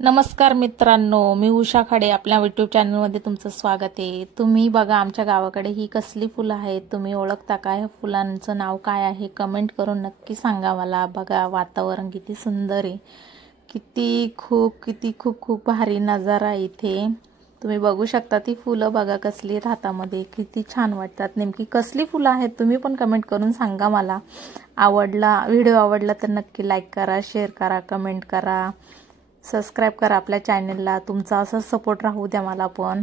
नमस्कार मित्रांनो, मी उषा खाडे आपल्या यूट्यूब चॅनलमध्ये तुमचं स्वागत आहे। तुम्ही बघा आमच्या गावाकडे ही कसली फुलं आहेत, तुम्ही ओळखता का? या फुलांचं नाव काय आहे कमेंट करून नक्की सांगा मला। बघा वातावरण किती सुंदर आहे, किती खूप भारी नजारा इथे। तुम्ही बघू शकता ती फुलं बघा कसली हातामध्ये, किती छान वाटतात। नेमकी कसली फुलं आहेत तुम्ही पण कमेंट करून सांगा मला। व्हिडिओ आवडला तर नक्की लाईक करा, शेअर करा, कमेंट करा, सबस्क्राइब करा आपल्या चॅनलला। तुमचा असा सपोर्ट राहू द्या मला पण।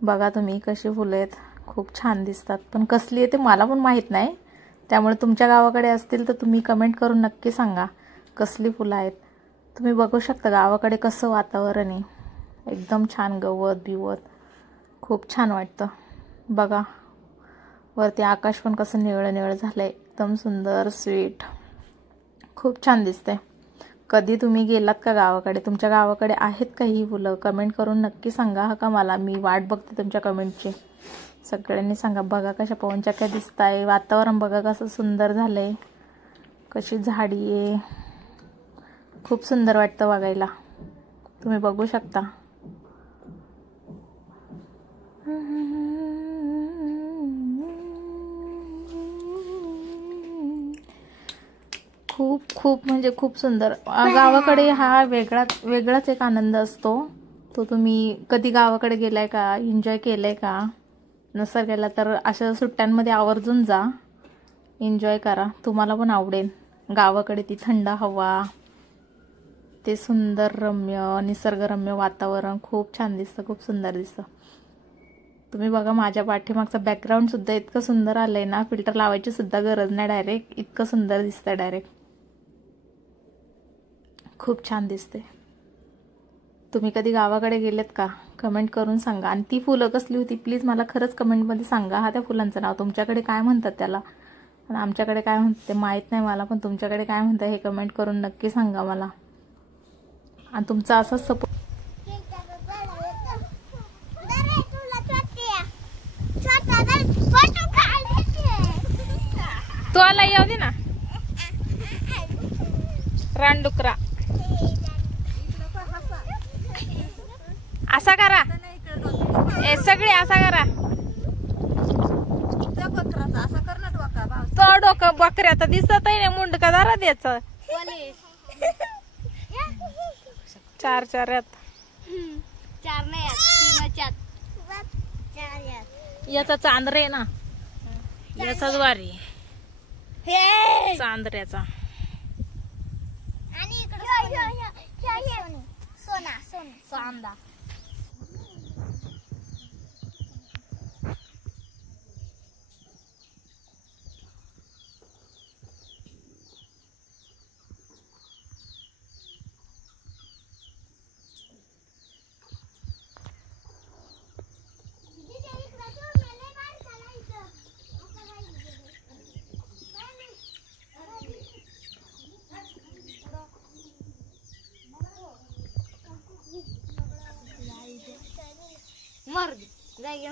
बघा तुम्ही कशी फुलं आहेत, खूप छान दिसतात, पण कसली आहे ते मला पण माहित नाही। त्यामुळे तुमच्या गावाकडे असतील तर तुम्ही कमेंट करून नक्की सांगा कसली फुलं आहेत। तुम्ही बघू शकता गावाकडे कसं वातावरण आहे, एकदम छान गवत बिवत, खूप छान वाटतं। बघा वरती आकाश पण कसं निळं निळं झालंय, एकदम सुंदर स्वीट, खूप छान दिसते। कधी तुम्ही गेलात का गावाकडे? तुमच्या गावाकडे आहेत का ही फुलं? कमेंट करून नक्की सांगा हा का मला, मी वाट बघते तुमच्या कमेंटची। सगळ्यांनी सांगा। बघा कशा पवनचक्क्या दिसताय, वातावरण बघा कसं सुंदर झालंय, कशी झाडी आहे, खूप सुंदर वाटतं बघायला। तुम्ही बघू शकता। खूप म्हणजे खूप सुंदर। गावाकडे हा वेगळाच एक आनंद असतो। तो तुम्ही कधी गावाकडे गेलाय का? एन्जॉय केलाय का? नसेल गेला तर अशा सुट्ट्यांमध्ये आवर्जून जा, एन्जॉय करा, तुम्हाला पण आवडेल। गावाकडे ती थंड हवा, ते सुंदर रम्य निसर्गरम्य वातावरण खूप छान दिसतं, खूप सुंदर दिसतं। तुम्ही बघा माझ्या पाठीमागचा बॅकग्राऊंड सुद्धा इतकं सुंदर आलंय ना, फिल्टर लावायची सुद्धा गरज नाही, डायरेक्ट इतकं सुंदर दिसतं डायरेक्ट, खूप छान दिसते। तुम्ही कधी गावाकडे गेलेत का? कमेंट करून सांगा। आणि ती फुलं कसली होती प्लीज मला खरंच कमेंटमध्ये सांगा हा त्या फुलांचं नाव। तुमच्याकडे काय म्हणतात त्याला आणि आमच्याकडे काय म्हणतात ते माहित नाही मला, पण तुमच्याकडे काय म्हणतात हे कमेंट करून नक्की सांगा मला। आणि तुमचा असाच सपोर्ट। तो आला येऊ दे ना रानडुकरा, असा करा ए सगळे असा करा। तो डोकं बकऱ्या तर दिसत आहे ना, मुंडका दारा द्याच चार चार याचा चांदर आहे ना, याचाच वारी चांदऱ्याचा। सोना मर जाय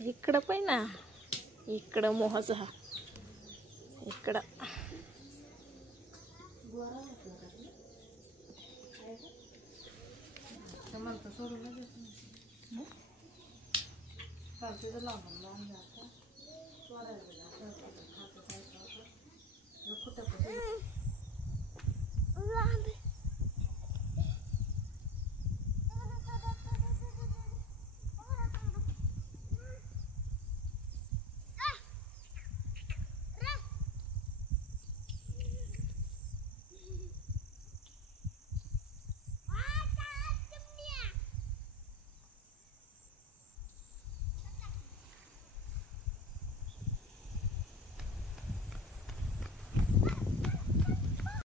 इकडं पण ना, इकडं मोहचा इकडं कुठं